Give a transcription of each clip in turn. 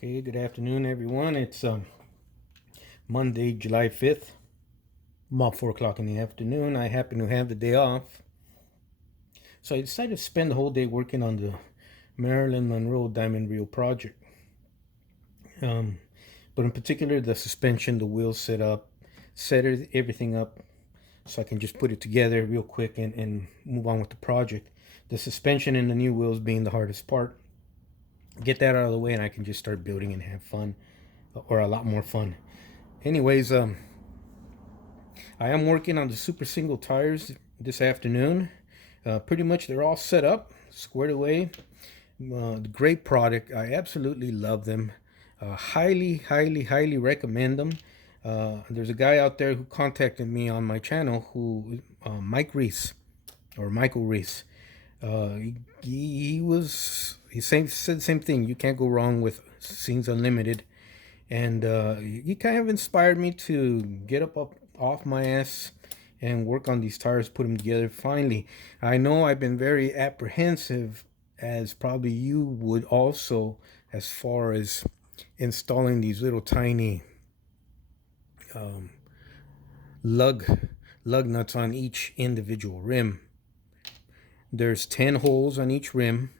Okay, good afternoon, everyone. It's Monday, July 5th, about 4 o'clock in the afternoon. I happen to have the day off. So I decided to spend the whole day working on the Marilyn Monroe Diamond Reo project. But in particular, the suspension, the wheels set everything up so I can just put it together real quick and move on with the project. The suspension and the new wheels being the hardest part. Get that out of the way and I can just start building and have fun, or a lot more fun. Anyways, I am working on the super single tires this afternoon. Pretty much they're all set up, squared away. Great product. I absolutely love them. Highly recommend them. There's a guy out there who contacted me on my channel who, Mike Reese, or Michael Reese. Said the same thing. You can't go wrong with Scenes Unlimited. And he kind of inspired me to get up off my ass and work on these tires, put them together. Finally, I know I've been very apprehensive, as probably you would also, as far as installing these little tiny lug nuts on each individual rim. There's 10 holes on each rim,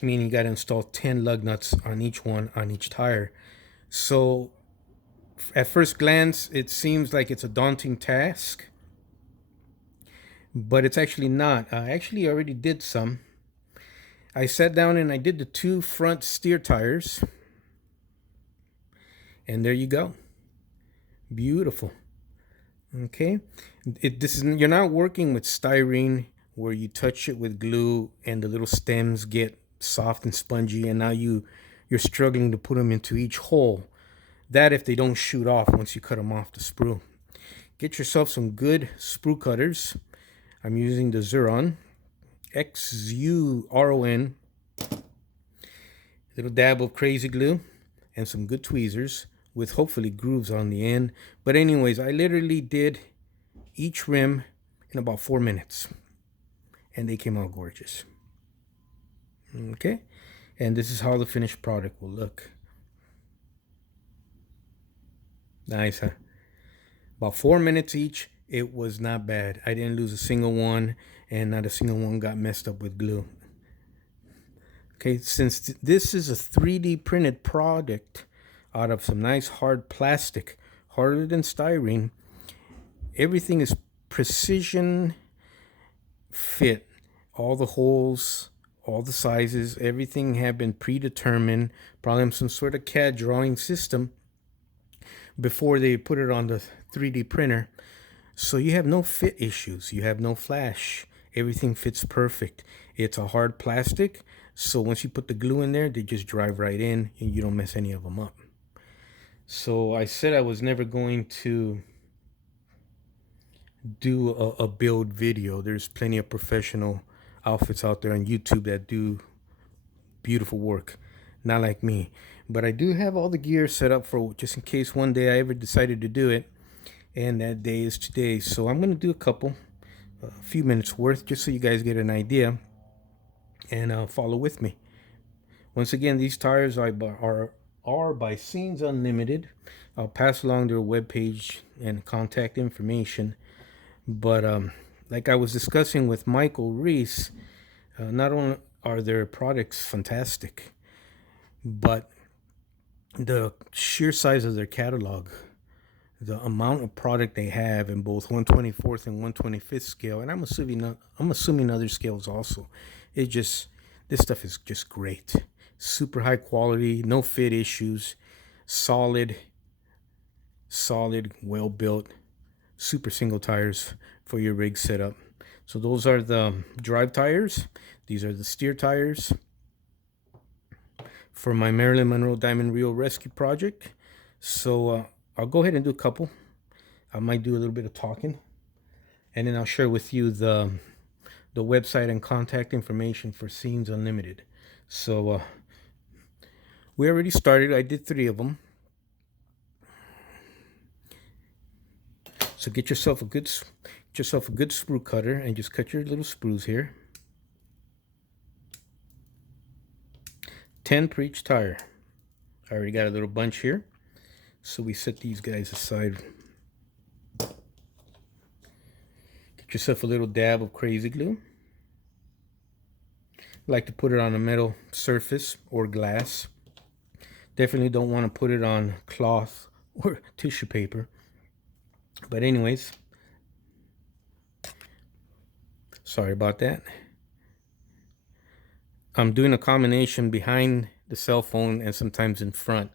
meaning you got to install 10 lug nuts on each one on each tire. So at first glance, it seems like it's a daunting task, but it's actually not. I actually already did some. I sat down and I did the two front steer tires, and there you go. Beautiful. Okay, you're not working with styrene where you touch it with glue and the little stems get soft and spongy, and now you're struggling to put them into each hole. That if they don't shoot off once you cut them off the sprue. Get yourself some good sprue cutters. I'm using the Xuron, Xuron, little dab of crazy glue, and some good tweezers with hopefully grooves on the end. But anyways, I literally did each rim in about 4 minutes, and they came out gorgeous. Okay, and this is how the finished product will look. Nice, huh? About 4 minutes each. It was not bad. I didn't lose a single one, and not a single one got messed up with glue. Okay, since this is a 3D printed product out of some nice hard plastic, harder than styrene, everything is precision fit. All the holes, all the sizes, everything have been predetermined, probably in some sort of CAD drawing system before they put it on the 3D printer. So you have no fit issues. You have no flash. Everything fits perfect. It's a hard plastic, so once you put the glue in there, they just drive right in and you don't mess any of them up. So I said I was never going to do a build video. There's plenty of professional outfits out there on YouTube that do beautiful work. Not like me. But I do have all the gear set up for just in case one day I ever decided to do it. And that day is today. So I'm going to do a few minutes worth, just so you guys get an idea. And follow with me. Once again, these tires are by Scenes Unlimited. I'll pass along their webpage and contact information. But like I was discussing with Michael Reese, not only are their products fantastic, but the sheer size of their catalog, the amount of product they have in both 124th and 125th scale, and I'm assuming other scales also. This stuff is just great. Super high quality, no fit issues, solid, well built, super single tires for your rig setup. So those are the drive tires. These are the steer tires for my Marilyn Monroe Diamond Reo rescue project. So I'll go ahead and do a couple. I might do a little bit of talking, and then I'll share with you the website and contact information for Scenes Unlimited. So we already started. I did 3 of them. So get yourself a good sprue cutter and just cut your little sprues here. 10 per each tire. I already got a little bunch here. So we set these guys aside. Get yourself a little dab of crazy glue. Like to put it on a metal surface or glass. Definitely don't want to put it on cloth or tissue paper. But anyways, sorry about that. I'm doing a combination behind the cell phone and sometimes in front.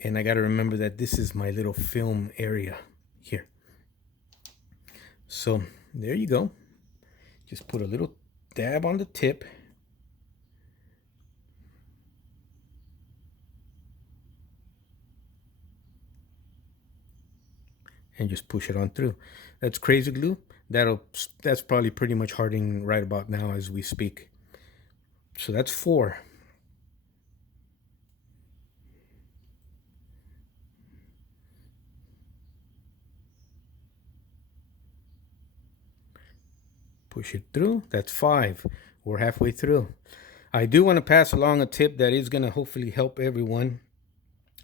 And I got to remember that this is my little film area here. So there you go. Just put a little dab on the tip. And just push it on through. That's crazy glue. That's probably pretty much hardening right about now as we speak. So that's 4. Push it through. That's 5. We're halfway through. I do want to pass along a tip that is going to hopefully help everyone,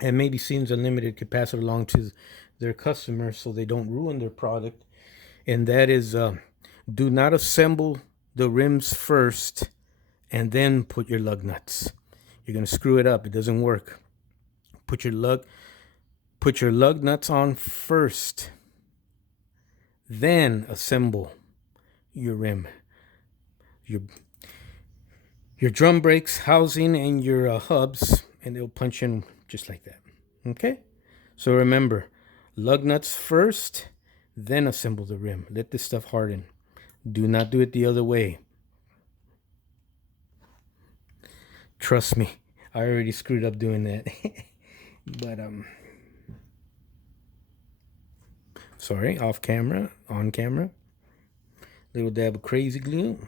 and maybe Scenes Unlimited could pass it along to their customers so they don't ruin their product. And that is, do not assemble the rims first and then put your lug nuts. You're going to screw it up. It doesn't work. Put your lug nuts on first, then assemble your rim, your drum brakes, housing, and your hubs, and they'll punch in just like that. Okay? So remember, lug nuts first, then assemble the rim. Let this stuff harden. Do not do it the other way. Trust me, I already screwed up doing that. But sorry, off camera, on camera. Little dab of crazy glue.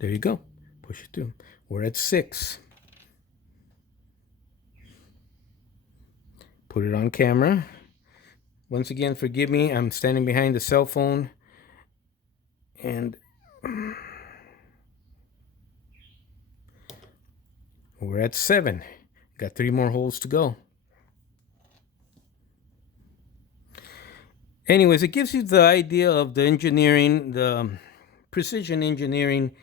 There you go. Push it through. We're at 6. Put it on camera. Once again, forgive me. I'm standing behind the cell phone. And we're at 7. Got 3 more holes to go. Anyways, it gives you the idea of the engineering, the precision engineering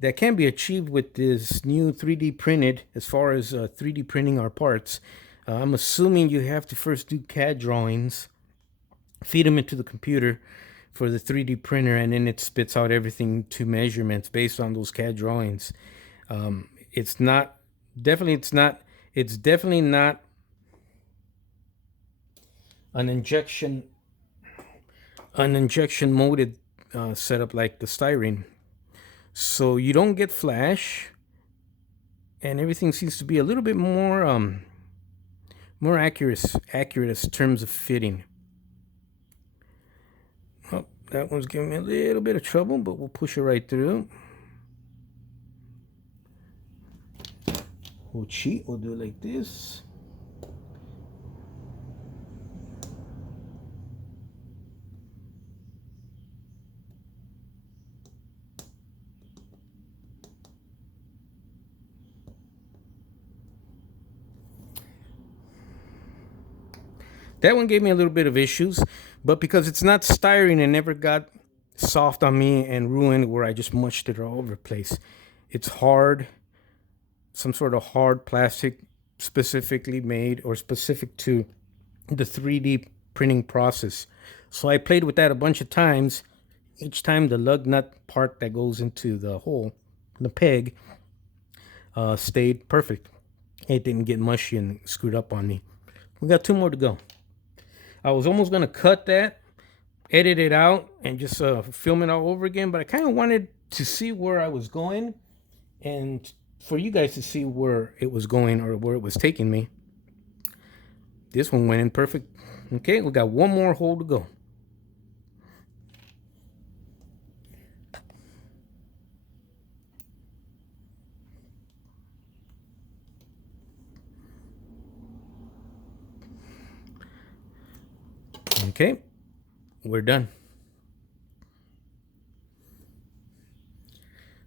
that can be achieved with this new 3D printed, as far as 3D printing our parts. I'm assuming you have to first do CAD drawings, feed them into the computer for the 3D printer, and then it spits out everything to measurements based on those CAD drawings. It's definitely not an injection molded setup like the styrene. So you don't get flash, and everything seems to be a little bit more accurate as terms of fitting. Oh, that one's giving me a little bit of trouble, but we'll push it right through. We'll cheat. We'll do it like this. That one gave me a little bit of issues, but because it's not styrene, it never got soft on me and ruined where I just mushed it all over the place. It's hard, some sort of hard plastic specifically made or specific to the 3D printing process. So I played with that a bunch of times. Each time the lug nut part that goes into the hole, the peg, stayed perfect. It didn't get mushy and screwed up on me. We got 2 more to go. I was almost going to cut that, edit it out, and just film it all over again. But I kind of wanted to see where I was going and for you guys to see where it was going or where it was taking me. This one went in perfect. Okay, we got 1 more hole to go. Okay, we're done.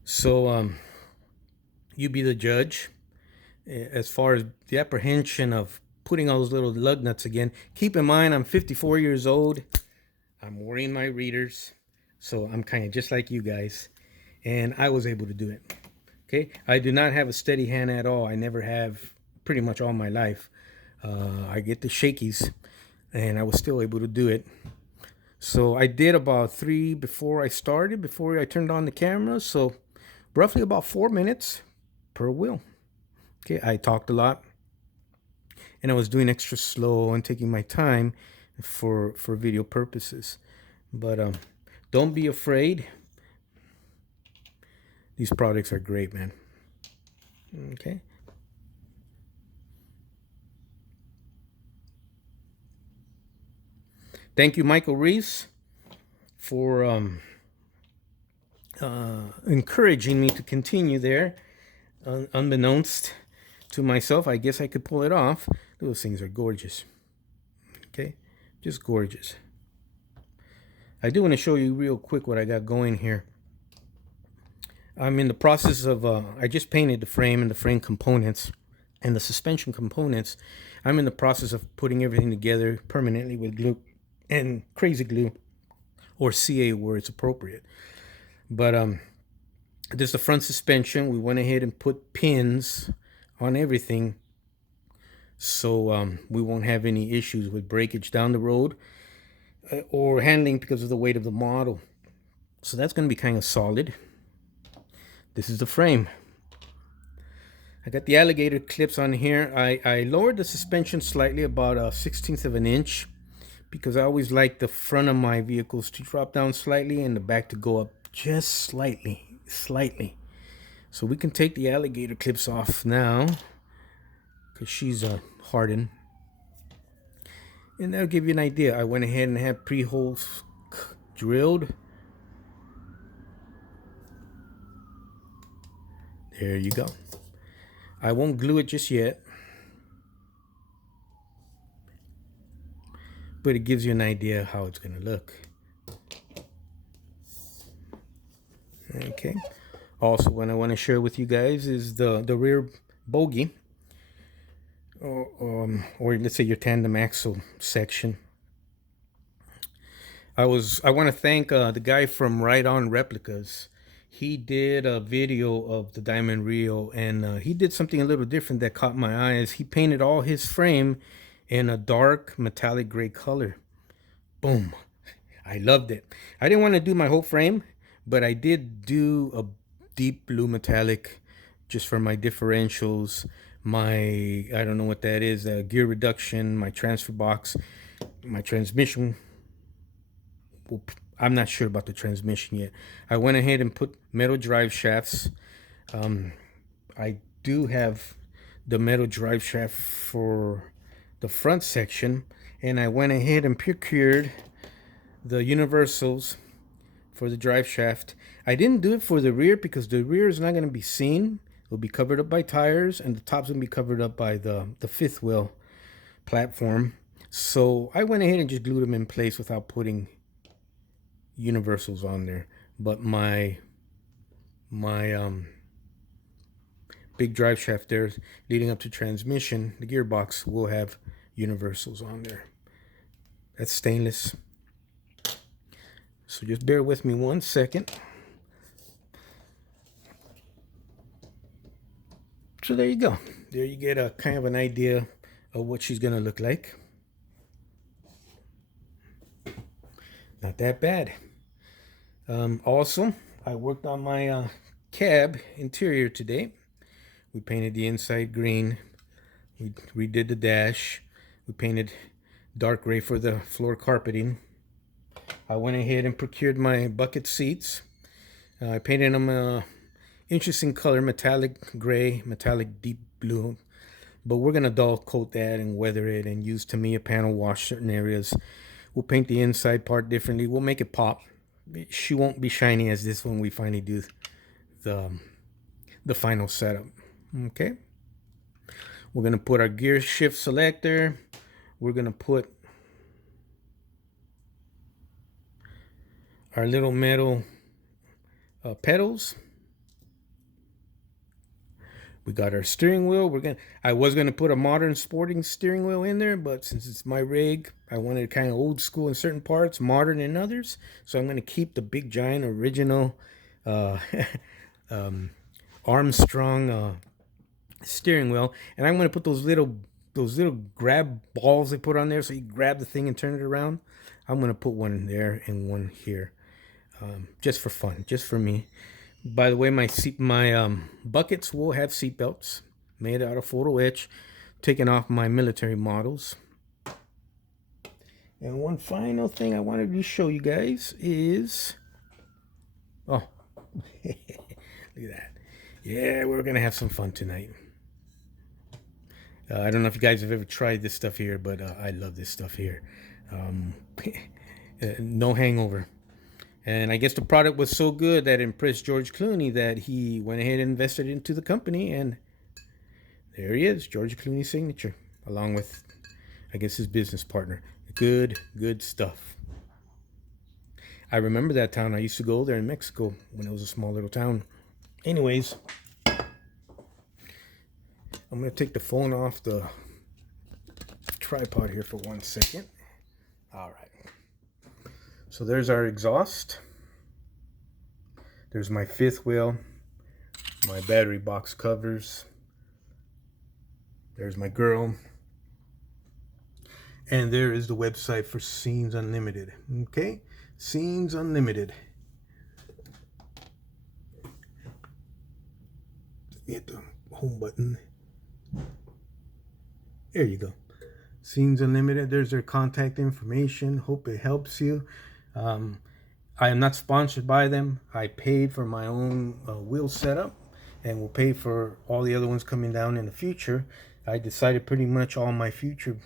So you be the judge as far as the apprehension of putting all those little lug nuts again. Keep in mind, I'm 54 years old. I'm worrying my readers, so I'm kind of just like you guys, and I was able to do it. Okay, I do not have a steady hand at all. I never have, pretty much all my life. I get the shakies, and I was still able to do it. So I did about 3 before I turned on the camera. So roughly about 4 minutes per wheel. Okay, I talked a lot, and I was doing extra slow and taking my time for video purposes. But don't be afraid. These products are great, man. Okay. Thank you, Michael Reese, for encouraging me to continue there. Unbeknownst to myself, I guess I could pull it off. Those things are gorgeous. Okay, just gorgeous. I do want to show you real quick what I got going here. I'm in the process of, I just painted the frame and the frame components and the suspension components. I'm in the process of putting everything together permanently with glue and crazy glue, or CA where it's appropriate. But this is the front suspension. We went ahead and put pins on everything, so we won't have any issues with breakage down the road or handling because of the weight of the model. So that's going to be kind of solid. This is the frame. I got the alligator clips on here. I lowered the suspension slightly, about a 1/16 of an inch, because I always like the front of my vehicles to drop down slightly and the back to go up just slightly. So we can take the alligator clips off now, because she's hardened. And that'll give you an idea. I went ahead and had pre-holes drilled. There you go. I won't glue it just yet, but it gives you an idea how it's going to look. Okay. Also, what I want to share with you guys is the rear bogie, or let's say your tandem axle section. I want to thank the guy from Right On Replicas. He did a video of the Diamond Reo, and he did something a little different that caught my eyes. He painted all his frame in a dark metallic gray color. Boom. I loved it. I didn't want to do my whole frame, but I did do a deep blue metallic just for my differentials, my, I don't know what that is, gear reduction, my transfer box, my transmission. Well, I'm not sure about the transmission yet. I went ahead and put metal drive shafts. I do have the metal drive shaft for the front section, and I went ahead and procured the universals for the drive shaft. I didn't do it for the rear because the rear is not going to be seen. It'll be covered up by tires, and the top's going to be covered up by the fifth wheel platform. So I went ahead and just glued them in place without putting universals on there. But my big drive shaft there leading up to transmission, the gearbox, will have universals on there. That's stainless. So just bear with me 1 second. So there you go. There you get a kind of an idea of what she's gonna look like. Not that bad. Also, I worked on my cab interior today. We painted the inside green. We redid the dash. We painted dark gray for the floor carpeting. I went ahead and procured my bucket seats. I painted them interesting color, metallic gray, metallic deep blue. But we're going to dull coat that and weather it and use Tamiya panel wash certain areas. We'll paint the inside part differently. We'll make it pop. She won't be shiny as this when we finally do the final setup. Okay. We're going to put our gear shift selector. We're going to put our little metal pedals. We got our steering wheel. I was gonna put a modern sporting steering wheel in there, but since it's my rig, I wanted it kind of old school in certain parts, modern in others. So I'm gonna keep the big giant original uh, Armstrong steering wheel, and I'm gonna put those little grab balls they put on there, so you grab the thing and turn it around. I'm gonna put one there and one here, just for fun, just for me. By the way, my buckets will have seat belts made out of photo etch, taken off my military models. And one final thing I wanted to show you guys is, oh, look at that. Yeah, we're gonna have some fun tonight. I don't know if you guys have ever tried this stuff here, but I love this stuff here. No hangover. And I guess the product was so good that impressed George Clooney that he went ahead and invested into the company. And there he is, George Clooney's signature, along with, I guess, his business partner. Good stuff. I remember that town. I used to go there in Mexico when it was a small little town. Anyways, I'm going to take the phone off the tripod here for 1 second. All right. So there's our exhaust. There's my fifth wheel, my battery box covers. There's my girl. And there is the website for Scenes Unlimited. Okay? Scenes Unlimited. Hit the home button. There you go. Scenes Unlimited. There's their contact information. Hope it helps you. I am not sponsored by them. I paid for my own wheel setup and will pay for all the other ones coming down in the future. I decided pretty much all my future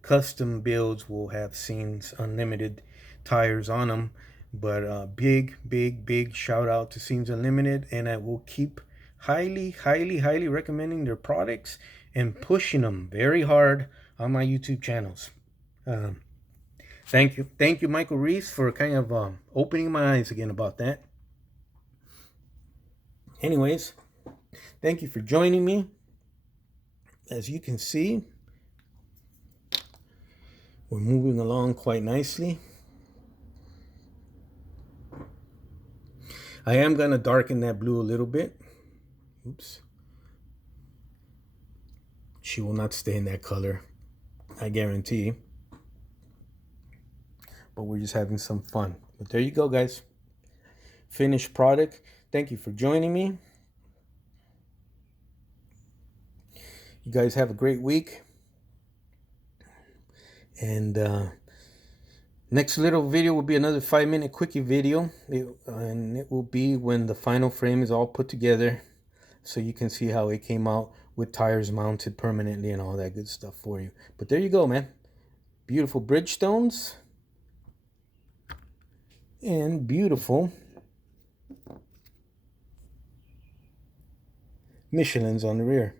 custom builds will have Scenes Unlimited tires on them. But big shout out to Scenes Unlimited, and I will keep highly recommending their products and pushing them very hard on my YouTube channels. Thank you, Michael Reese, for kind of opening my eyes again about that. Anyways, thank you for joining me. As you can see, we're moving along quite nicely. I am going to darken that blue a little bit. Oops. She will not stay in that color, I guarantee. But we're just having some fun. But there you go, guys. Finished product. Thank you for joining me. You guys have a great week. And next little video will be another 5-minute quickie video. And it will be when the final frame is all put together, so you can see how it came out with tires mounted permanently and all that good stuff for you. But there you go, man. Beautiful Bridgestones. And beautiful Michelin's on the rear.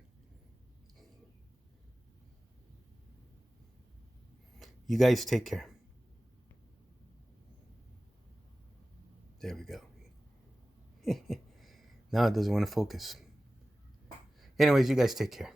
You guys take care. There we go. Now it doesn't want to focus. Anyways, you guys take care.